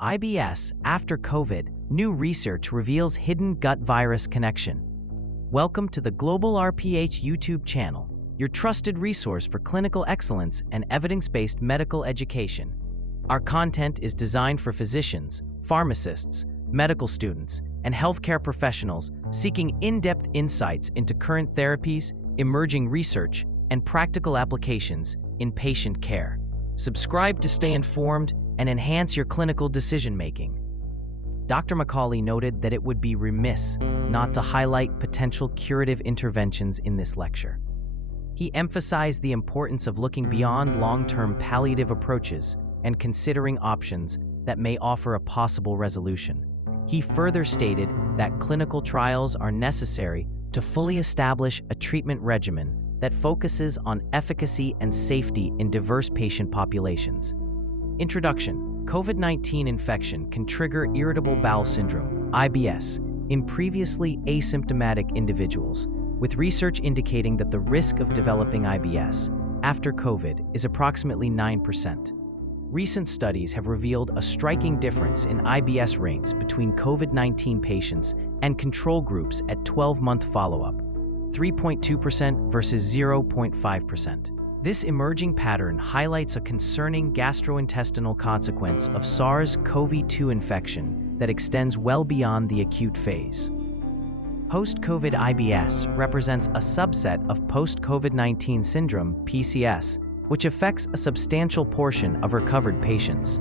IBS after COVID, new research reveals hidden gut virus connection. Welcome to the GlobalRPh YouTube channel, your trusted resource for clinical excellence and evidence-based medical education. Our content is designed for physicians, pharmacists, medical students, and healthcare professionals seeking in-depth insights into current therapies, emerging research, and practical applications in patient care. Subscribe to stay informed and enhance your clinical decision-making. Dr. Macaulay noted that it would be remiss not to highlight potential curative interventions in this lecture. He emphasized the importance of looking beyond long-term palliative approaches and considering options that may offer a possible resolution. He further stated that clinical trials are necessary to fully establish a treatment regimen that focuses on efficacy and safety in diverse patient populations. Introduction: COVID-19 infection can trigger irritable bowel syndrome, IBS, in previously asymptomatic individuals, with research indicating that the risk of developing IBS after COVID is approximately 9%. Recent studies have revealed a striking difference in IBS rates between COVID-19 patients and control groups at 12-month follow-up, 3.2% versus 0.5%. This emerging pattern highlights a concerning gastrointestinal consequence of SARS-CoV-2 infection that extends well beyond the acute phase. Post-COVID IBS represents a subset of post-COVID-19 syndrome, PCS, which affects a substantial portion of recovered patients.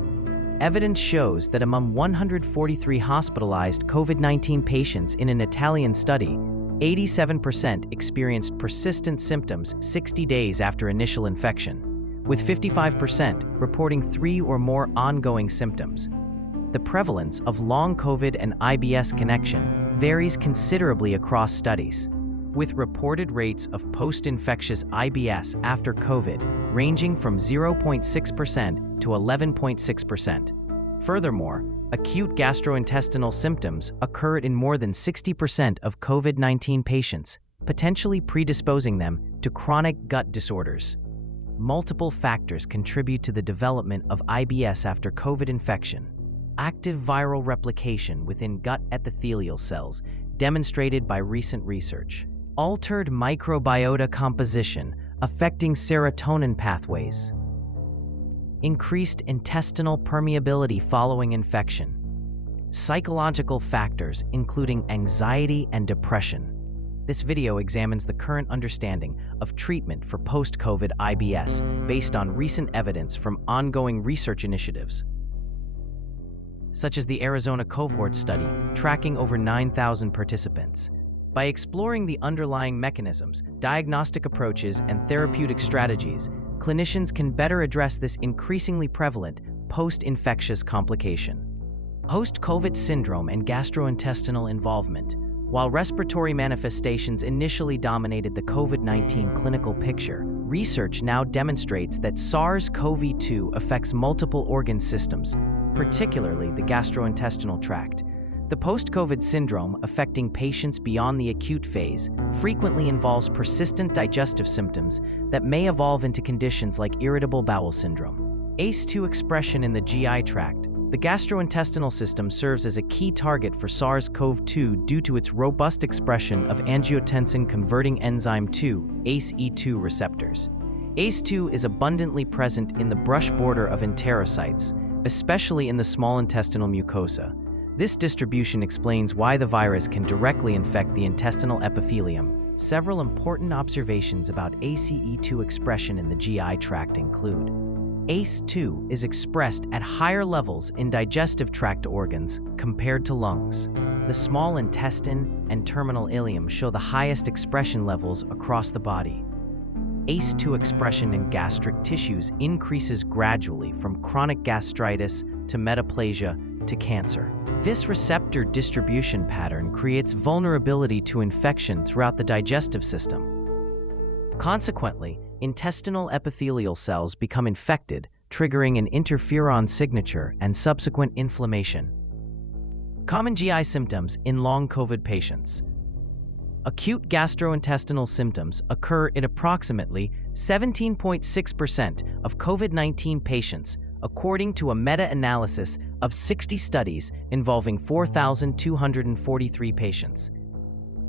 Evidence shows that among 143 hospitalized COVID-19 patients in an Italian study, 87% experienced persistent symptoms 60 days after initial infection, with 55% reporting 3 or more ongoing symptoms. The prevalence of long COVID and IBS connection varies considerably across studies, with reported rates of post-infectious IBS after COVID ranging from 0.6% to 11.6%. Furthermore, acute gastrointestinal symptoms occur in more than 60% of COVID-19 patients, potentially predisposing them to chronic gut disorders. Multiple factors contribute to the development of IBS after COVID infection. Active viral replication within gut epithelial cells, demonstrated by recent research. Altered microbiota composition affecting serotonin pathways. Increased intestinal permeability following infection. Psychological factors including anxiety and depression. This video examines the current understanding of treatment for post-COVID IBS based on recent evidence from ongoing research initiatives, such as the Arizona cohort study tracking over 9,000 participants. By exploring the underlying mechanisms, diagnostic approaches, and therapeutic strategies, clinicians can better address this increasingly prevalent post-infectious complication. Post-COVID syndrome and gastrointestinal involvement. While respiratory manifestations initially dominated the COVID-19 clinical picture, research now demonstrates that SARS-CoV-2 affects multiple organ systems, particularly the gastrointestinal tract. The post-COVID syndrome affecting patients beyond the acute phase frequently involves persistent digestive symptoms that may evolve into conditions like irritable bowel syndrome. ACE2 expression in the GI tract. The gastrointestinal system serves as a key target for SARS-CoV-2 due to its robust expression of angiotensin-converting enzyme 2, ACE2 receptors. ACE2 is abundantly present in the brush border of enterocytes, especially in the small intestinal mucosa. This distribution explains why the virus can directly infect the intestinal epithelium. Several important observations about ACE2 expression in the GI tract include: ACE2 is expressed at higher levels in digestive tract organs compared to lungs. The small intestine and terminal ileum show the highest expression levels across the body. ACE2 expression in gastric tissues increases gradually from chronic gastritis to metaplasia to cancer. This receptor distribution pattern creates vulnerability to infection throughout the digestive system. Consequently, intestinal epithelial cells become infected, triggering an interferon signature and subsequent inflammation. Common GI symptoms in long COVID patients. Acute gastrointestinal symptoms occur in approximately 17.6% of COVID-19 patients according to a meta-analysis of 60 studies involving 4,243 patients.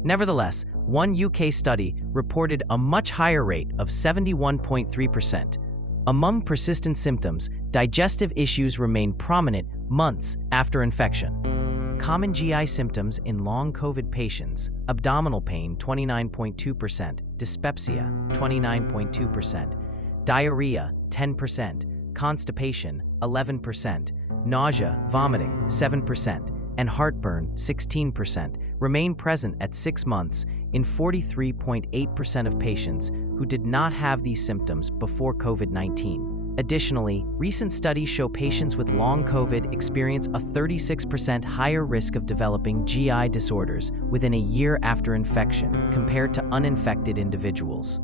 Nevertheless, one UK study reported a much higher rate of 71.3%. Among persistent symptoms, digestive issues remain prominent months after infection. Common GI symptoms in long COVID patients: abdominal pain 29.2%, dyspepsia 29.2%, diarrhea 10%, constipation 11%, nausea, vomiting 7%, and heartburn 16% remain present at 6 months in 43.8% of patients who did not have these symptoms before COVID-19. Additionally, recent studies show patients with long COVID experience a 36% higher risk of developing GI disorders within a year after infection compared to uninfected individuals.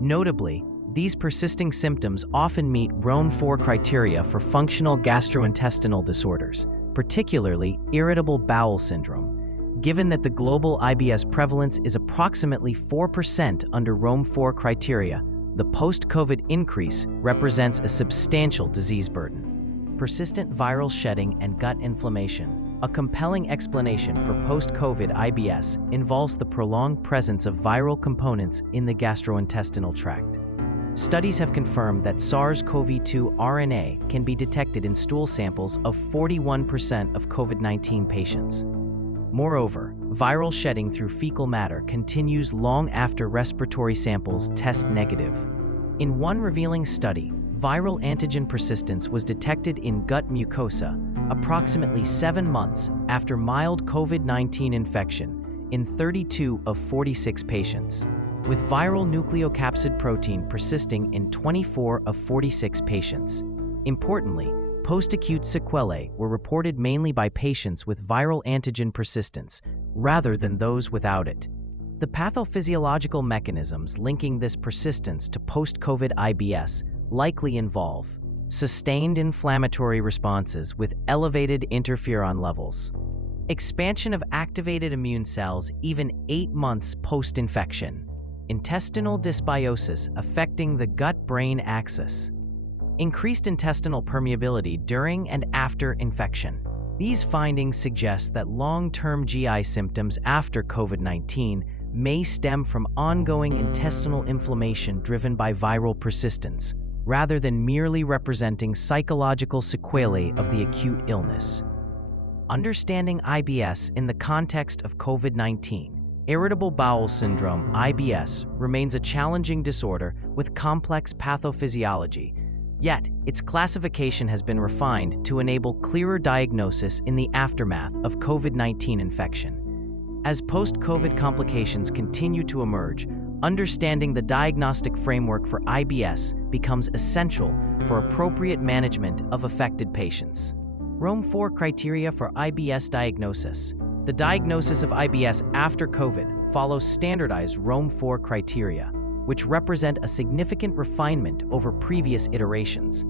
Notably, these persisting symptoms often meet ROM4 criteria for functional gastrointestinal disorders, particularly irritable bowel syndrome. Given that the global IBS prevalence is approximately 4% under ROM4 criteria, the post-COVID increase represents a substantial disease burden. Persistent viral shedding and gut inflammation. A compelling explanation for post-COVID IBS involves the prolonged presence of viral components in the gastrointestinal tract. Studies have confirmed that SARS-CoV-2 RNA can be detected in stool samples of 41% of COVID-19 patients. Moreover, viral shedding through fecal matter continues long after respiratory samples test negative. In one revealing study, viral antigen persistence was detected in gut mucosa approximately 7 months after mild COVID-19 infection in 32 of 46 patients, with viral nucleocapsid protein persisting in 24 of 46 patients. Importantly, post-acute sequelae were reported mainly by patients with viral antigen persistence, rather than those without it. The pathophysiological mechanisms linking this persistence to post-COVID IBS likely involve sustained inflammatory responses with elevated interferon levels, expansion of activated immune cells even 8 months post-infection, intestinal dysbiosis affecting the gut-brain axis, increased intestinal permeability during and after infection. These findings suggest that long-term GI symptoms after COVID-19 may stem from ongoing intestinal inflammation driven by viral persistence, rather than merely representing psychological sequelae of the acute illness. Understanding IBS in the context of COVID-19. Irritable bowel syndrome, IBS, remains a challenging disorder with complex pathophysiology. Yet, its classification has been refined to enable clearer diagnosis in the aftermath of COVID-19 infection. As post-COVID complications continue to emerge, understanding the diagnostic framework for IBS becomes essential for appropriate management of affected patients. ROM4 criteria for IBS diagnosis. The diagnosis of IBS after COVID follows standardized ROM4 criteria, which represent a significant refinement over previous iterations.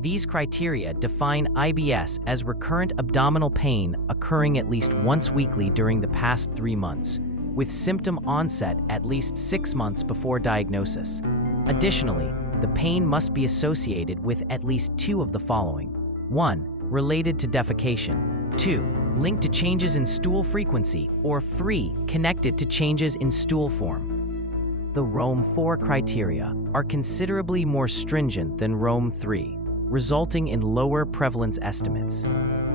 These criteria define IBS as recurrent abdominal pain occurring at least once weekly during the past 3 months, with symptom onset at least 6 months before diagnosis. Additionally, the pain must be associated with at least 2 of the following: 1. Related to defecation. 2. Linked to changes in stool frequency, or 3. Connected to changes in stool form. The ROM4 criteria are considerably more stringent than ROM3, resulting in lower prevalence estimates.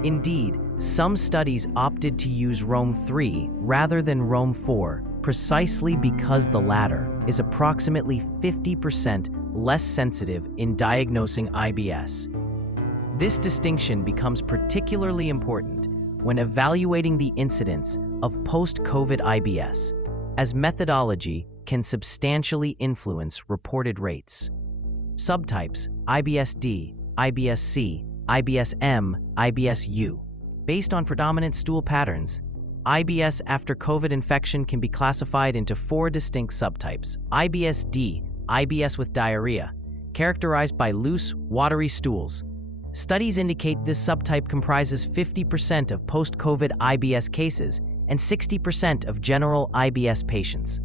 Indeed, some studies opted to use ROM3 rather than ROM4 precisely because the latter is approximately 50% less sensitive in diagnosing IBS. This distinction becomes particularly important when evaluating the incidence of post-COVID IBS, as methodology can substantially influence reported rates. Subtypes: IBS-D, IBS-C, IBS-M, IBS-U. Based on predominant stool patterns, IBS after COVID infection can be classified into 4 distinct subtypes. IBS-D, IBS with diarrhea, characterized by loose, watery stools. Studies indicate this subtype comprises 50% of post-COVID IBS cases and 60% of general IBS patients.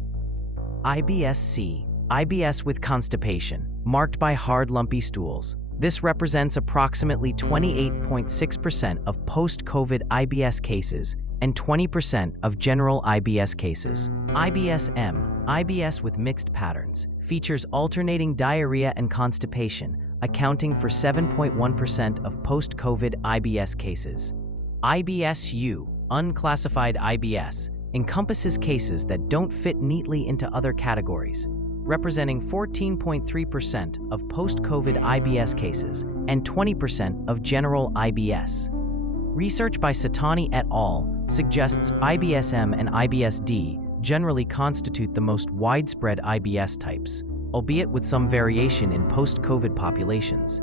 IBS-C, IBS with constipation, marked by hard lumpy stools. This represents approximately 28.6% of post-COVID IBS cases and 20% of general IBS cases. IBS-M, IBS with mixed patterns, features alternating diarrhea and constipation, accounting for 7.1% of post-COVID IBS cases. IBS-U, unclassified IBS, encompasses cases that don't fit neatly into other categories, representing 14.3% of post-COVID IBS cases and 20% of general IBS. Research by Satani et al. Suggests IBS-M and IBS-D generally constitute the most widespread IBS types, albeit with some variation in post-COVID populations.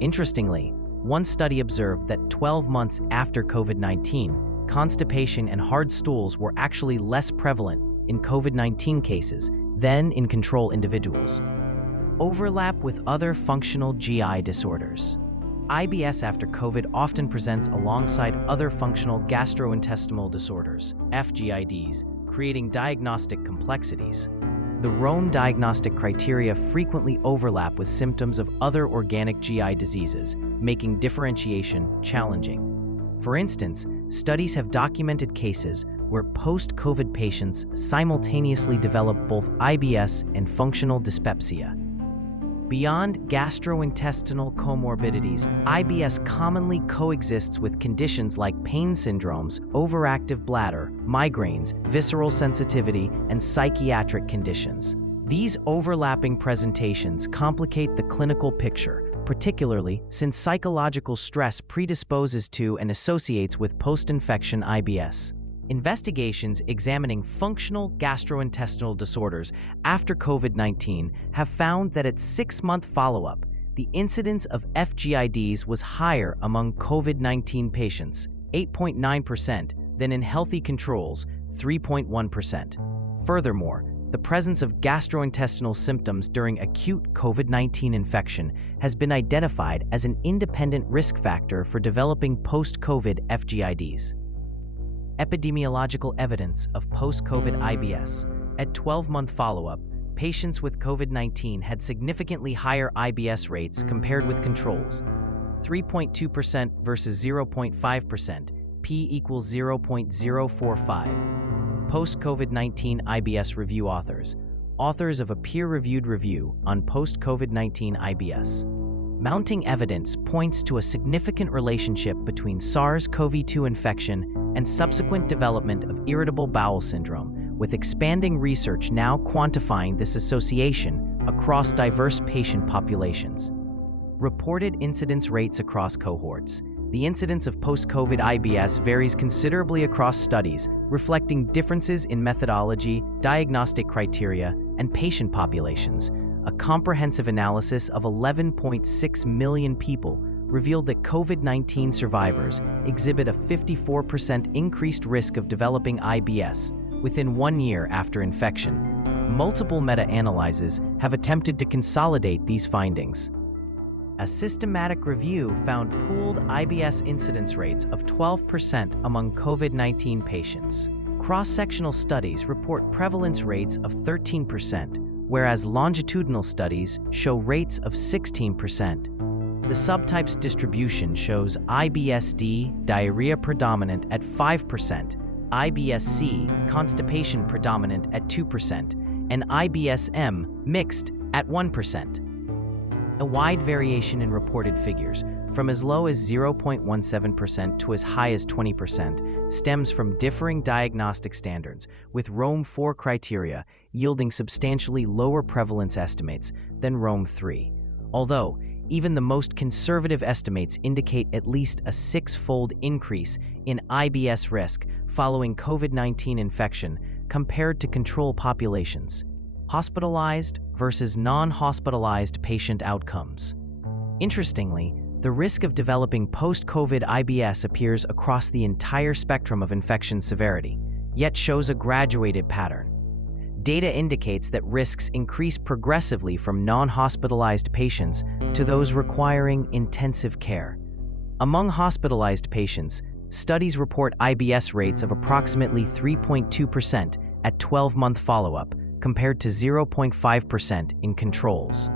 Interestingly, one study observed that 12 months after COVID-19, constipation and hard stools were actually less prevalent in COVID-19 cases than in control individuals. Overlap with other functional GI disorders. IBS after COVID often presents alongside other functional gastrointestinal disorders, FGIDs, creating diagnostic complexities. The Rome diagnostic criteria frequently overlap with symptoms of other organic GI diseases, making differentiation challenging. For instance, studies have documented cases where post-COVID patients simultaneously develop both IBS and functional dyspepsia. Beyond gastrointestinal comorbidities, IBS commonly coexists with conditions like pain syndromes, overactive bladder, migraines, visceral sensitivity, and psychiatric conditions. These overlapping presentations complicate the clinical picture, particularly since psychological stress predisposes to and associates with post-infection IBS. Investigations examining functional gastrointestinal disorders after COVID-19 have found that at 6-month follow-up, the incidence of FGIDs was higher among COVID-19 patients, 8.9%, than in healthy controls, 3.1%. Furthermore, the presence of gastrointestinal symptoms during acute COVID-19 infection has been identified as an independent risk factor for developing post-COVID FGIDs. Epidemiological evidence of post-COVID IBS. At 12-month follow-up, patients with COVID-19 had significantly higher IBS rates compared with controls, 3.2% versus 0.5%, p equals 0.045. Post-COVID-19 IBS review authors of a peer-reviewed review on post-COVID-19 IBS. Mounting evidence points to a significant relationship between SARS-CoV-2 infection and subsequent development of irritable bowel syndrome, with expanding research now quantifying this association across diverse patient populations. Reported incidence rates across cohorts. The incidence of post-COVID IBS varies considerably across studies, reflecting differences in methodology, diagnostic criteria, and patient populations. A comprehensive analysis of 11.6 million people revealed that COVID-19 survivors exhibit a 54% increased risk of developing IBS within 1 year after infection. Multiple meta-analyses have attempted to consolidate these findings. A systematic review found pooled IBS incidence rates of 12% among COVID-19 patients. Cross-sectional studies report prevalence rates of 13%, whereas longitudinal studies show rates of 16%. The subtypes distribution shows IBS-D, diarrhea predominant at 5%, IBS-C, constipation predominant at 2%, and IBS-M, mixed, at 1%. A wide variation in reported figures, from as low as 0.17% to as high as 20%, stems from differing diagnostic standards, with Rome 4 criteria yielding substantially lower prevalence estimates than Rome 3. Although, even the most conservative estimates indicate at least a 6-fold increase in IBS risk following COVID-19 infection compared to control populations. Hospitalized versus non-hospitalized patient outcomes. Interestingly, the risk of developing post-COVID IBS appears across the entire spectrum of infection severity, yet shows a graduated pattern. Data indicates that risks increase progressively from non-hospitalized patients to those requiring intensive care. Among hospitalized patients, studies report IBS rates of approximately 3.2% at 12-month follow-up, compared to 0.5% in controls.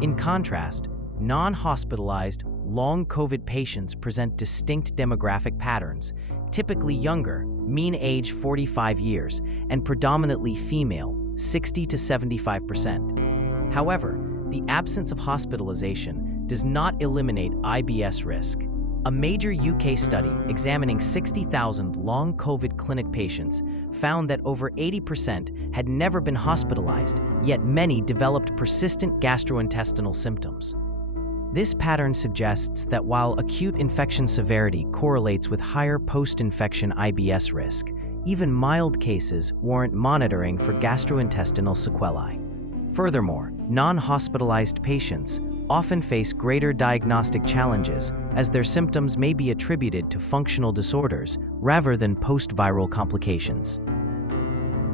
In contrast, Non-hospitalized, long COVID patients present distinct demographic patterns, typically younger, mean age 45 years, and predominantly female, 60 to 75%. However, the absence of hospitalization does not eliminate IBS risk. A major UK study examining 60,000 long COVID clinic patients found that over 80% had never been hospitalized, yet many developed persistent gastrointestinal symptoms. This pattern suggests that while acute infection severity correlates with higher post-infection IBS risk, even mild cases warrant monitoring for gastrointestinal sequelae. Furthermore, non-hospitalized patients often face greater diagnostic challenges as their symptoms may be attributed to functional disorders rather than post-viral complications.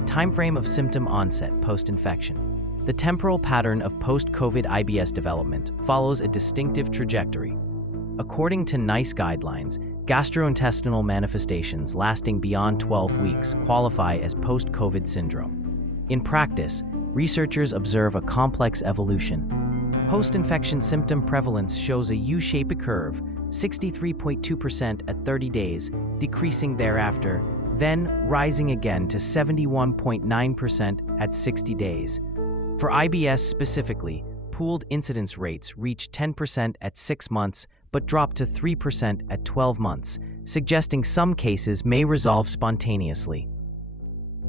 Timeframe of symptom onset post-infection. The temporal pattern of post-COVID IBS development follows a distinctive trajectory. According to NICE guidelines, gastrointestinal manifestations lasting beyond 12 weeks qualify as post-COVID syndrome. In practice, researchers observe a complex evolution. Post-infection symptom prevalence shows a U-shaped curve, 63.2% at 30 days, decreasing thereafter, then rising again to 71.9% at 60 days. For IBS specifically, pooled incidence rates reach 10% at 6 months but drop to 3% at 12 months, suggesting some cases may resolve spontaneously.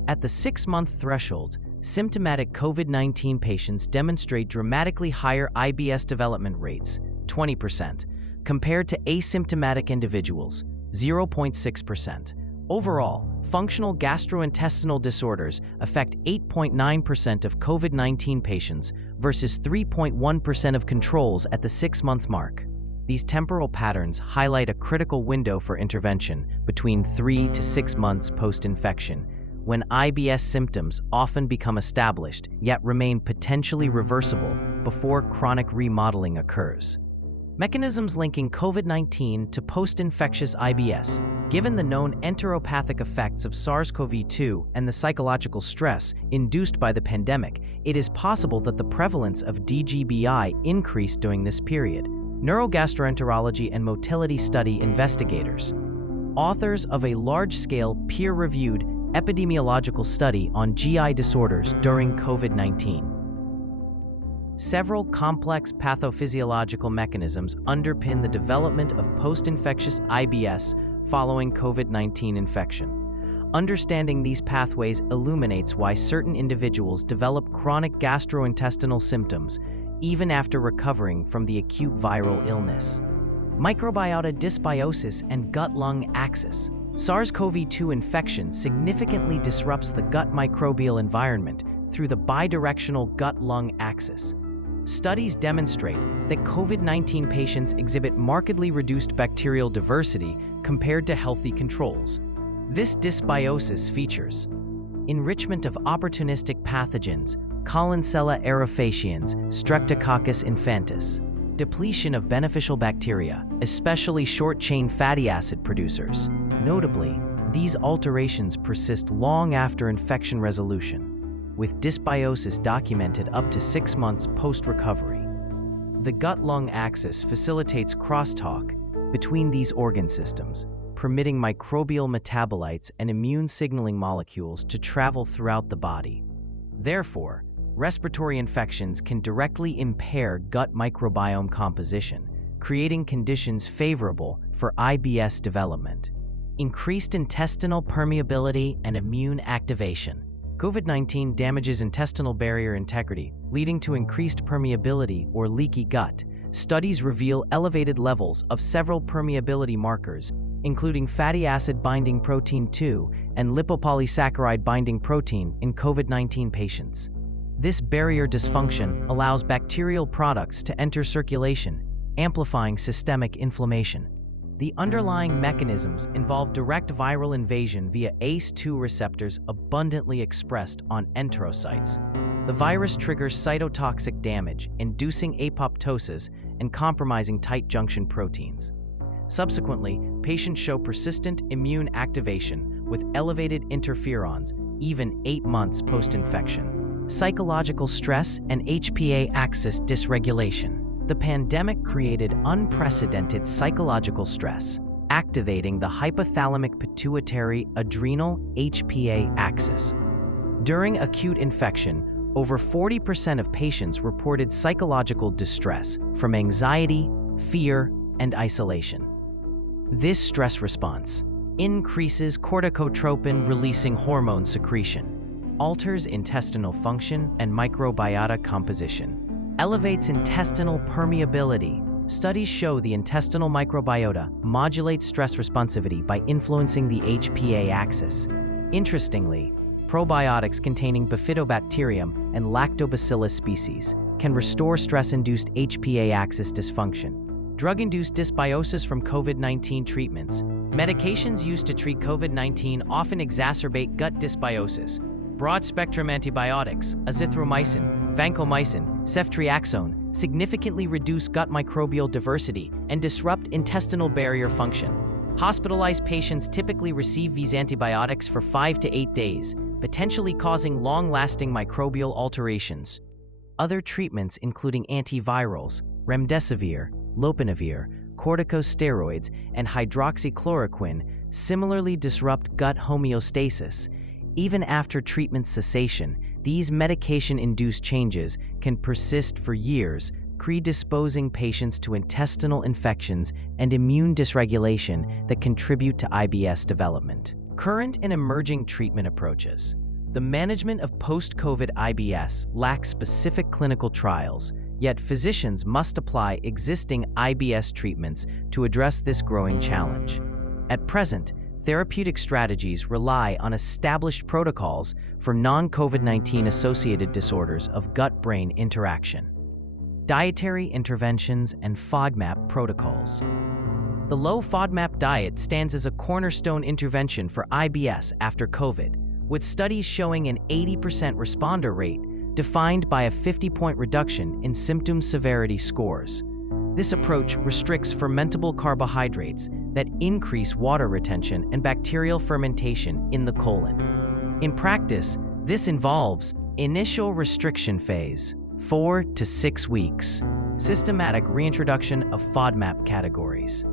At the 6-month threshold, symptomatic COVID-19 patients demonstrate dramatically higher IBS development rates, 20%, compared to asymptomatic individuals, 0.6%. Overall, functional gastrointestinal disorders affect 8.9% of COVID-19 patients versus 3.1% of controls at the 6-month mark. These temporal patterns highlight a critical window for intervention between 3 to 6 months post-infection, when IBS symptoms often become established yet remain potentially reversible before chronic remodeling occurs. Mechanisms linking COVID-19 to post-infectious IBS. Given the known enteropathic effects of SARS-CoV-2 and the psychological stress induced by the pandemic, it is possible that the prevalence of DGBI increased during this period. Neurogastroenterology and motility study investigators. Authors of a large-scale, peer-reviewed epidemiological study on GI disorders during COVID-19. Several complex pathophysiological mechanisms underpin the development of post-infectious IBS following COVID-19 infection. Understanding these pathways illuminates why certain individuals develop chronic gastrointestinal symptoms even after recovering from the acute viral illness. Microbiota dysbiosis and gut-lung axis. SARS-CoV-2 infection significantly disrupts the gut microbial environment through the bidirectional gut-lung axis. Studies demonstrate that COVID-19 patients exhibit markedly reduced bacterial diversity compared to healthy controls. This dysbiosis features enrichment of opportunistic pathogens, Collinsella aerofaciens, Streptococcus infantis, depletion of beneficial bacteria, especially short-chain fatty acid producers. Notably, these alterations persist long after infection resolution, with dysbiosis documented up to 6 months post-recovery. The gut-lung axis facilitates crosstalk between these organ systems, permitting microbial metabolites and immune signaling molecules to travel throughout the body. Therefore, respiratory infections can directly impair gut microbiome composition, creating conditions favorable for IBS development. Increased intestinal permeability and immune activation. COVID-19 damages intestinal barrier integrity, leading to increased permeability or leaky gut. Studies reveal elevated levels of several permeability markers, including fatty acid binding protein 2 and lipopolysaccharide binding protein in COVID-19 patients. This barrier dysfunction allows bacterial products to enter circulation, amplifying systemic inflammation. The underlying mechanisms involve direct viral invasion via ACE2 receptors abundantly expressed on enterocytes. The virus triggers cytotoxic damage, inducing apoptosis and compromising tight junction proteins. Subsequently, patients show persistent immune activation with elevated interferons, even 8 months post-infection. Psychological stress and HPA axis dysregulation. The pandemic created unprecedented psychological stress, activating the hypothalamic pituitary adrenal HPA axis. During acute infection, over 40% of patients reported psychological distress from anxiety, fear, and isolation. This stress response increases corticotropin-releasing hormone secretion, alters intestinal function and microbiota composition, elevates intestinal permeability. Studies show the intestinal microbiota modulates stress responsivity by influencing the HPA axis. Interestingly, probiotics containing bifidobacterium and lactobacillus species can restore stress-induced HPA axis dysfunction. Drug-induced dysbiosis from COVID-19 treatments. Medications used to treat COVID-19 often exacerbate gut dysbiosis. Broad-spectrum antibiotics, azithromycin, vancomycin, ceftriaxone, significantly reduce gut microbial diversity and disrupt intestinal barrier function. Hospitalized patients typically receive these antibiotics for 5 to 8 days, potentially causing long-lasting microbial alterations. Other treatments including antivirals, remdesivir, lopinavir, corticosteroids, and hydroxychloroquine similarly disrupt gut homeostasis. Even after treatment cessation, these medication-induced changes can persist for years, predisposing patients to intestinal infections and immune dysregulation that contribute to IBS development. Current and emerging treatment approaches. The management of post-COVID IBS lacks specific clinical trials, yet physicians must apply existing IBS treatments to address this growing challenge. At present, therapeutic strategies rely on established protocols for non-COVID-19 associated disorders of gut-brain interaction. Dietary interventions and FODMAP protocols. The low FODMAP diet stands as a cornerstone intervention for IBS after COVID, with studies showing an 80% responder rate defined by a 50-point reduction in symptom severity scores. This approach restricts fermentable carbohydrates that increase water retention and bacterial fermentation in the colon. In practice, this involves initial restriction phase, 4 to 6 weeks, systematic reintroduction of FODMAP categories,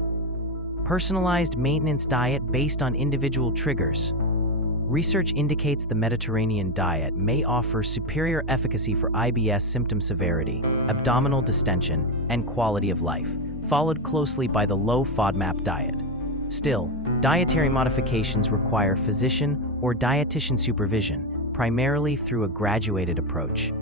personalized maintenance diet based on individual triggers. Research indicates the Mediterranean diet may offer superior efficacy for IBS symptom severity, abdominal distension, and quality of life, followed closely by the low FODMAP diet. Still, dietary modifications require physician or dietitian supervision, primarily through a graduated approach.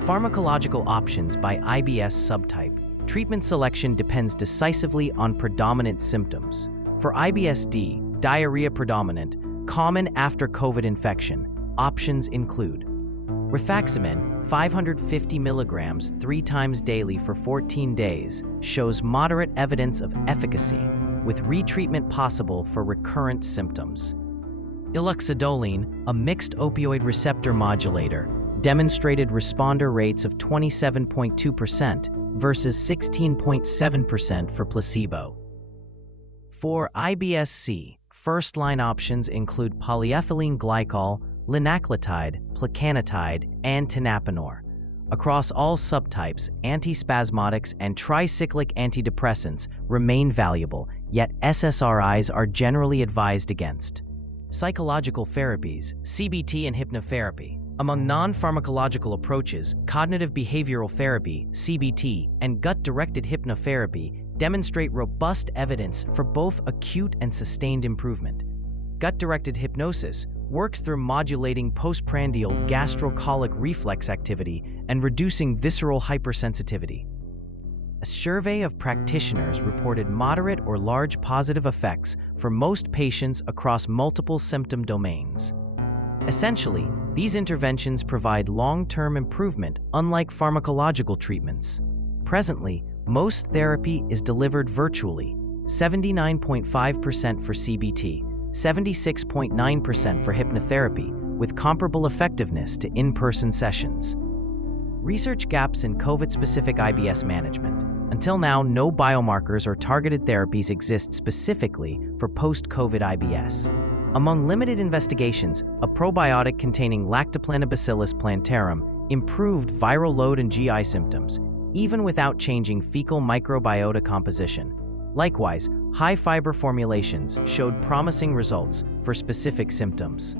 Pharmacological options by IBS subtype. Treatment selection depends decisively on predominant symptoms. For IBS-D, diarrhea predominant, common after COVID infection, options include rifaximin, 550 milligrams 3 times daily for 14 days, shows moderate evidence of efficacy, with retreatment possible for recurrent symptoms. Iloxadoline, a mixed opioid receptor modulator, demonstrated responder rates of 27.2% versus 16.7% for placebo. For IBS-C, first-line options include polyethylene glycol, linaclotide, plecanatide, and tenapanor. Across all subtypes, antispasmodics and tricyclic antidepressants remain valuable, yet SSRIs are generally advised against. Psychological therapies, CBT and hypnotherapy. Among non-pharmacological approaches, cognitive behavioral therapy, CBT, and gut-directed hypnotherapy demonstrate robust evidence for both acute and sustained improvement. Gut-directed hypnosis works through modulating postprandial gastrocolic reflex activity and reducing visceral hypersensitivity. A survey of practitioners reported moderate or large positive effects for most patients across multiple symptom domains. Essentially, these interventions provide long-term improvement, unlike pharmacological treatments. Presently, most therapy is delivered virtually, 79.5% for CBT, 76.9% for hypnotherapy, with comparable effectiveness to in-person sessions. Research gaps in COVID-specific IBS management. Until now, no biomarkers or targeted therapies exist specifically for post-COVID IBS. Among limited investigations, a probiotic containing Lactoplanobacillus plantarum improved viral load and GI symptoms, even without changing fecal microbiota composition. Likewise, high-fiber formulations showed promising results for specific symptoms.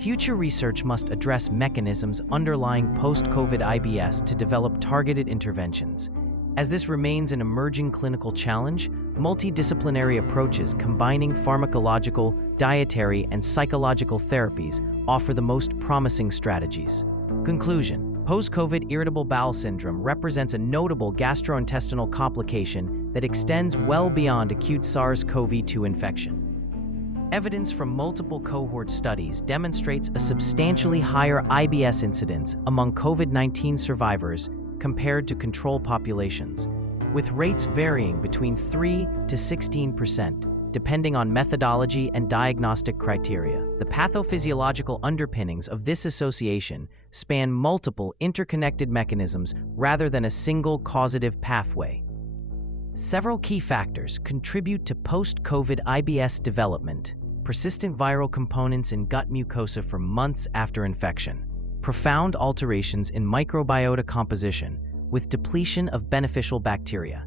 Future research must address mechanisms underlying post-COVID IBS to develop targeted interventions. As this remains an emerging clinical challenge, multidisciplinary approaches combining pharmacological, dietary, and psychological therapies offer the most promising strategies. Conclusion: post-COVID irritable bowel syndrome represents a notable gastrointestinal complication that extends well beyond acute SARS-CoV-2 infection. Evidence from multiple cohort studies demonstrates a substantially higher IBS incidence among COVID-19 survivors compared to control populations, with rates varying between 3 to 16%, depending on methodology and diagnostic criteria. The pathophysiological underpinnings of this association span multiple interconnected mechanisms rather than a single causative pathway. Several key factors contribute to post-COVID IBS development: persistent viral components in gut mucosa for months after infection, profound alterations in microbiota composition with depletion of beneficial bacteria,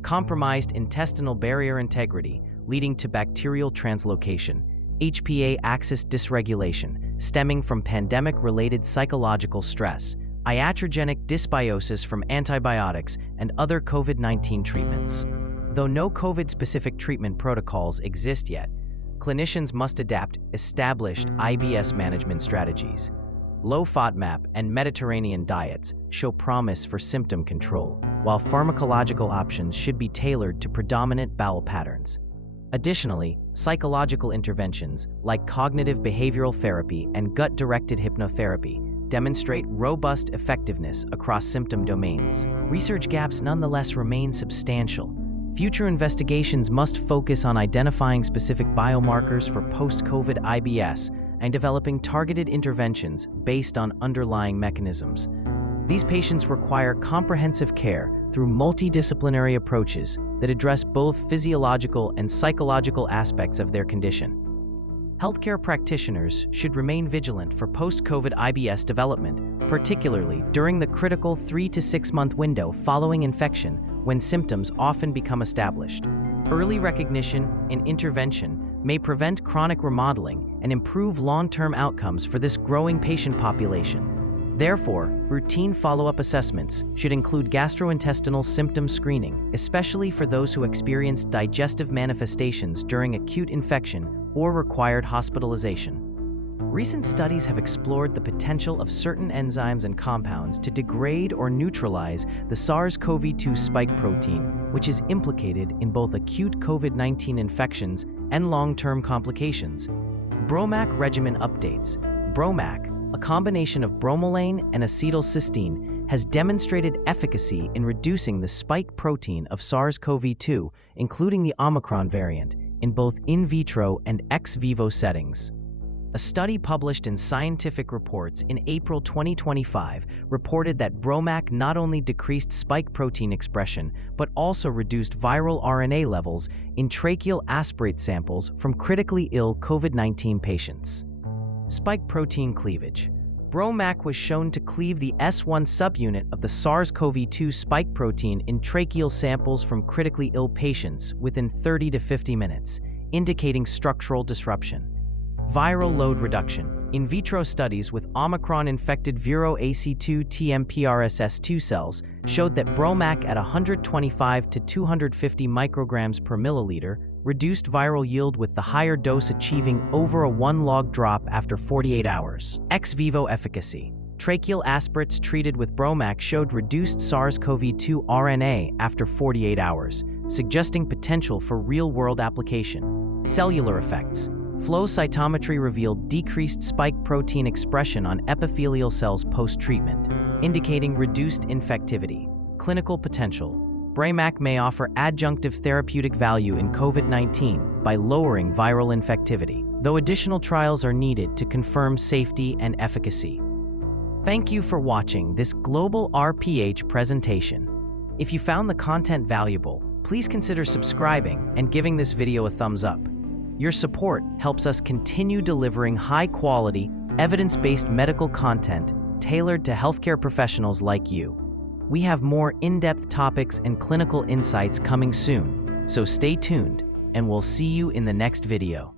compromised intestinal barrier integrity leading to bacterial translocation, HPA axis dysregulation stemming from pandemic-related psychological stress, iatrogenic dysbiosis from antibiotics and other COVID-19 treatments. Though no COVID-specific treatment protocols exist yet, clinicians must adapt established IBS management strategies. Low FODMAP and Mediterranean diets show promise for symptom control, while pharmacological options should be tailored to predominant bowel patterns. Additionally, psychological interventions like cognitive behavioral therapy and gut-directed hypnotherapy demonstrate robust effectiveness across symptom domains. Research gaps nonetheless remain substantial. Future investigations must focus on identifying specific biomarkers for post-COVID IBS and developing targeted interventions based on underlying mechanisms. These patients require comprehensive care through multidisciplinary approaches that address both physiological and psychological aspects of their condition. Healthcare practitioners should remain vigilant for post-COVID IBS development, particularly during the critical 3 to 6 month window following infection, when symptoms often become established. Early recognition and intervention may prevent chronic remodeling and improve long-term outcomes for this growing patient population. Therefore, routine follow-up assessments should include gastrointestinal symptom screening, especially for those who experience digestive manifestations during acute infection or required hospitalization. Recent studies have explored the potential of certain enzymes and compounds to degrade or neutralize the SARS-CoV-2 spike protein, which is implicated in both acute COVID-19 infections and long-term complications. BromAc regimen updates. BromAc, a combination of bromelain and acetylcysteine, has demonstrated efficacy in reducing the spike protein of SARS-CoV-2, including the Omicron variant, in both in vitro and ex vivo settings. A study published in Scientific Reports in April 2025 reported that BromAc not only decreased spike protein expression, but also reduced viral RNA levels in tracheal aspirate samples from critically ill COVID-19 patients. Spike protein cleavage. BromAc was shown to cleave the S1 subunit of the SARS-CoV-2 spike protein in tracheal samples from critically ill patients within 30 to 50 minutes, indicating structural disruption. Viral load reduction. In vitro studies with Omicron-infected Vero AC2 TMPRSS2 cells showed that BromAc at 125 to 250 micrograms per milliliter reduced viral yield, with the higher dose achieving over a 1 log drop after 48 hours. Ex vivo efficacy. Tracheal aspirates treated with BromAc showed reduced SARS-CoV-2 RNA after 48 hours, suggesting potential for real-world application. Cellular effects. Flow cytometry revealed decreased spike protein expression on epithelial cells post-treatment, indicating reduced infectivity. Clinical potential. BromAc may offer adjunctive therapeutic value in COVID-19 by lowering viral infectivity, though additional trials are needed to confirm safety and efficacy. Thank you for watching this GlobalRPh presentation. If you found the content valuable, please consider subscribing and giving this video a thumbs up. Your support helps us continue delivering high-quality, evidence-based medical content tailored to healthcare professionals like you. We have more in-depth topics and clinical insights coming soon, so stay tuned, and we'll see you in the next video.